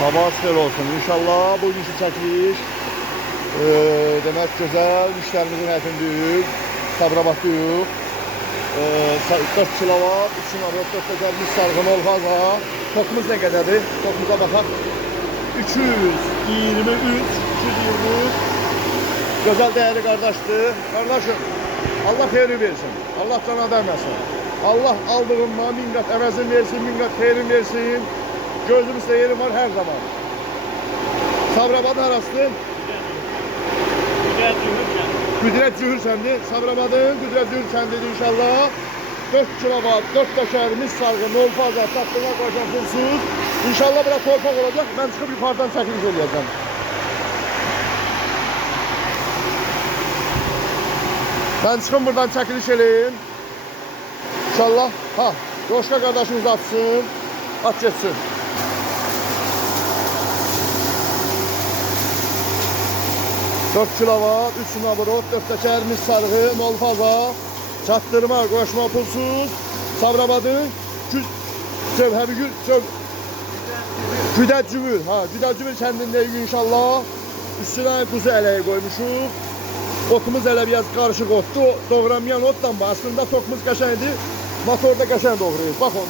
Sabah xeyir olsun. İnşallah bugünkü çəkiliş demək gözəl müştərimizin həyətindəyik. Sabirabadlıyıq. 4 kilovat, 3 narot, 4 təkərli sarğın olğaza. Tokumuz nə qədərdir? Tokumuza baxaq. 223, 223. Gözəl dəyərli qardaşdır. Qardaşım, Allah xeyri versin. Allah cana dəyməsin. Allah aldığımdan min qat əvəzin versin, min qat xeyrin versin. Gözümüzdə yerim var hər zaman. Sabirabadın arası. Qüdrət Cühür səndi. Sabirabadın Qüdrət Cühür səndidir inşallah. 4 kilovat, 4 döşərimiz sarğı, nol faza, satdığına qoşan pulsuz. İnşallah biraz torpaq olacaq. Mən çıxıb yuxarıdan çəkiliş eləyəcəm. Ben çıxım buradan çəkiliş eləyim. İnşallah. Ha, Yoşka qardaşımız atsın. At geçsin. Dört kilovat, 3 nabrot, 4 təkərimiz sarğı, nol faza, çatdırma, qoşma pulsuz, Sabirabadın Güdət Cüvür, Güdət Cüvür kəndindəyik inşallah. Üstünə kuzu ələyi qoymuşuq. Otumuz elə biraz qarışıq otdu, doğramayan otdan var. Aslında tokumuz qəşəngdir, motorda qəşəng doğrayır. Baxın,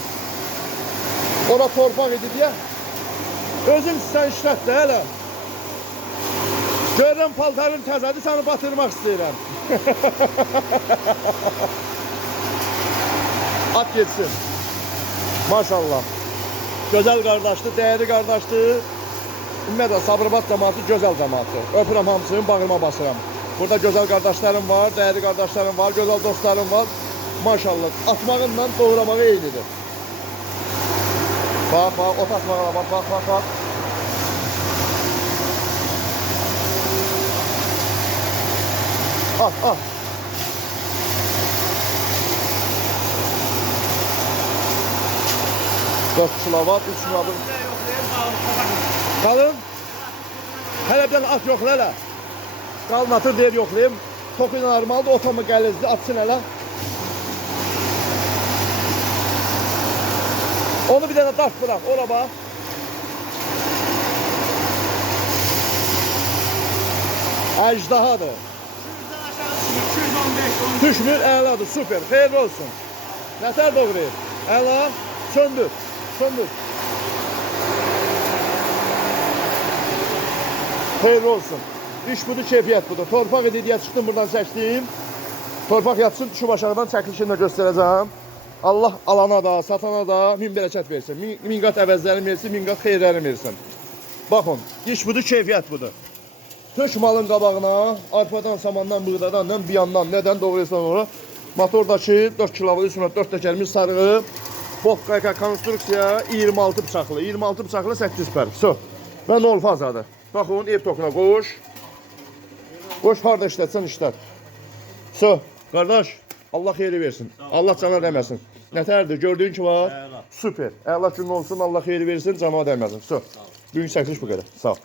ora torpaq idi deyə. Özüm sən işlət də hələ. Görürəm paltarın təzədir, səni batırmaq istəyirəm. At geçsin. Maşallah. Gözəl qardaşdır, dəyərli qardaşdır. Ümumiyyətlə, Sabirabad cəmaatı gözəl cəmaatı. Öpürəm hamısını, bağırma basıram. Burada gözəl qardaşlarım var, dəyərli qardaşlarım var, gözəl dostlarım var. Maşallah. Atmağınla doğramağı eynidir. Bax, ot atmağa bax. Al. 4 kilovat, 3 nabrot. Qalın. Hələ bir at yoxla hələ. Qalın atır deyir yoxlayayım. Toku normaldır, otamı gəlizdir, atsın hələ. Onu bir dənə daş bırak, ora bax. Əcdahadır. Düşmür, əladır, süper, xeyirli olsun. Nətər doğrayır? Əla, söndür. Xeyirli olsun. İş budur, keyfiyyət budur. Torpaq idi deyə çıxdım buradan çəkdim. Torpaq yatsın, şu aşağıdan çəkilişini də göstərəcəm. Allah alana da, satana da min bərəkət versin. Min qat əvəzlərini versin, min qat xeyirlərini versin. Baxın, iş budur, keyfiyyət budur. Tök malın qabağına, arpadan, samandan, buğdadan, bir yandan, nədən doğrayırsan onu. Motordakı 4 kilovat, 3 nabrot, 4 təkərimiz sarğı, Bobqayka konstruksiya 26 bıçaqlı, 26 bıçaqlı 8 pər. Və nol fazadır. Baxın, ev tokuna qoş. Qoş, harada işlətsən işlət. Qardaş, Allah xeyri versin. Allah cana dəyməsin. Nətərdir, gördüyün ki var. Süper. Əla gün olsun, Allah xeyri versin, cana dəyməsin. Bugün çəkiliş bu qədər. Sağ ol.